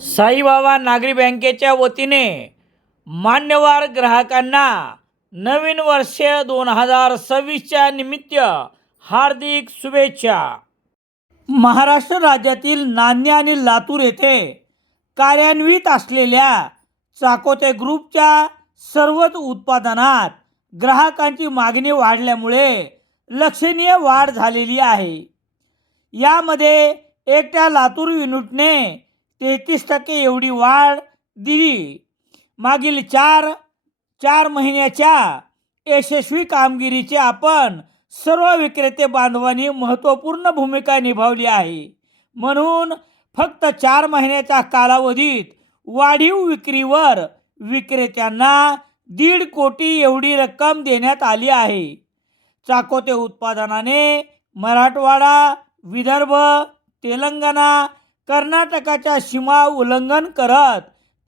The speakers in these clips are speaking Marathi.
साईबाबा नागरी बँकेच्या वतीने मान्यवर ग्राहकांना नवीन वर्ष 2026च्या निमित्त हार्दिक शुभेच्छा। महाराष्ट्र राज्यातील नांदेड आणि लातूर येथे कार्यान्वित असलेल्या चाकोते ग्रुपच्या सर्वच उत्पादनात ग्राहकांची मागणी वाढल्यामुळे लक्षणीय वाढ झालेली आहे। यामध्ये एकट्या लातूर युनिटने 33% एवढी वाढ दिली। मागील चार महिन्याच्या यशस्वी कामगिरीचे आपण सर्व विक्रेते बांधवांनी महत्त्वपूर्ण भूमिका निभावली आहे। म्हणून फक्त 4 महिन्याच्या कालावधीत वाढीव विक्रीवर विक्रेत्यांना 1.5 कोटी एवढी रक्कम देण्यात आली आहे। चाकोते उत्पादनाने मराठवाडा, विदर्भ, तेलंगणा, कर्नाटकाच्या सीमा उल्लंघन करत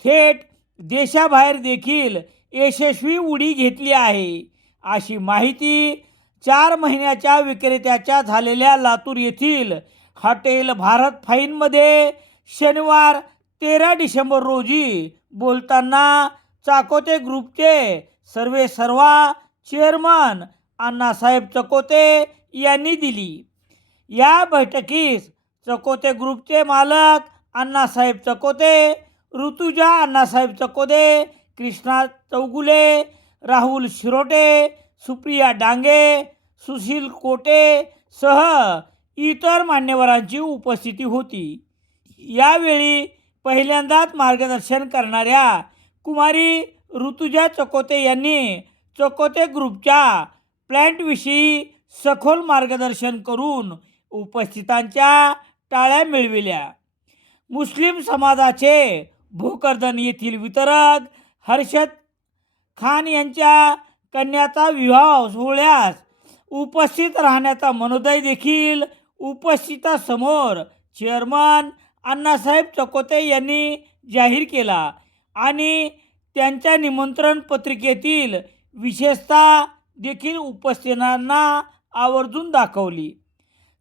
थेट देशाबाहेर देखील यशस्वी उडी घेतली आहे, अशी माहिती 4 महिन्याच्या विक्रेत्याच्या झालेल्या लातूर येथील हॉटेल भारत फाईनमध्ये शनिवार 13 डिसेंबर रोजी बोलताना चाकोते ग्रुपचे सर्वेसर्वा चेअरमन अण्णासाहेब चकोते यांनी दिली। या बैठकीस चकोते ग्रुपचे मालक अण्णासाहेब चकोते, ऋतुजा अण्णासाहेब चकोते, कृष्णा चौगुले, राहुल शिरोटे, सुप्रिया डांगे, सुशील कोटे सह इतर मान्यवरांची उपस्थिती होती। यावेळी पहिल्यांदाच मार्गदर्शन करणाऱ्या कुमारी ऋतुजा चकोते यांनी चकोते ग्रुपच्या प्लॅन्टविषयी सखोल मार्गदर्शन करून उपस्थितांच्या टाळ्या मिळविल्या। मुस्लिम समाजाचे भोकरदन येथील वितरक हर्षद खान यांच्या कन्याचा विवाह सोहळ्यास उपस्थित राहण्याचा मनोदय देखील उपस्थितांसमोर चेअरमन अण्णासाहेब चकोते यांनी जाहीर केला आणि त्यांच्या निमंत्रण पत्रिकेतील विशेषता देखील उपस्थितांना आवर्जून दाखवली।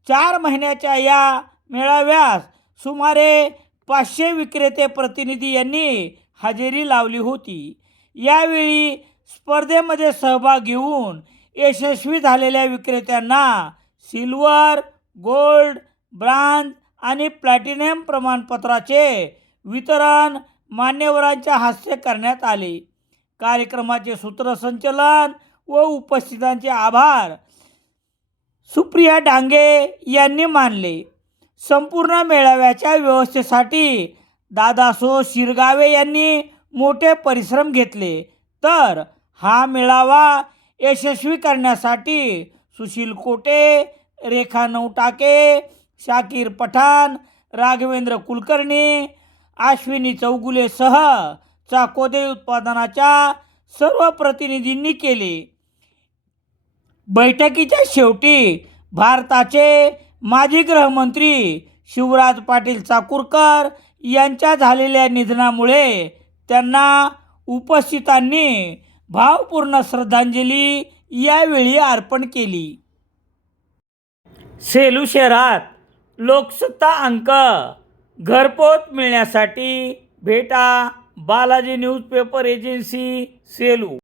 4 महिन्याच्या या मेळाव्यास सुमारे 500 विक्रेते प्रतिनिधी यांनी हजेरी लावली होती। यावेळी स्पर्धेमध्ये सहभाग घेऊन यशस्वी झालेल्या विक्रेत्यांना सिल्वर, गोल्ड, ब्रॉन्झ आणि प्लॅटिनम प्रमाणपत्राचे वितरण मान्यवरांच्या हस्ते करण्यात आले। कार्यक्रमाचे सूत्रसंचालन व उपस्थितांचे आभार सुप्रिया डांगे यांनी मानले। संपूर्ण मेळाव्याच्या व्यवस्थेसाठी दादासो शिरगावे यांनी मोठे परिश्रम घेतले, तर हा मेळावा यशस्वी करण्यासाठी सुशील कोटे, रेखा नवटाके, शाकीर पठाण, राघवेंद्र कुलकर्णी, अश्विनी चौगुले सह चाकोते उत्पादनाच्या सर्व प्रतिनिधींनी केले। बैठकीच्या शेवटी भारताचे माजी गृहमंत्री शिवराज पाटील चाकूरकर यांच्या झालेल्या निधनामुळे त्यांना उपस्थितांनी भावपूर्ण श्रद्धांजली यावेळी अर्पण केली। सेलू शहरात लोकसत्ता अंक घरपोच मिळण्यासाठी भेटा बालाजी न्यूजपेपर एजन्सी, सेलू।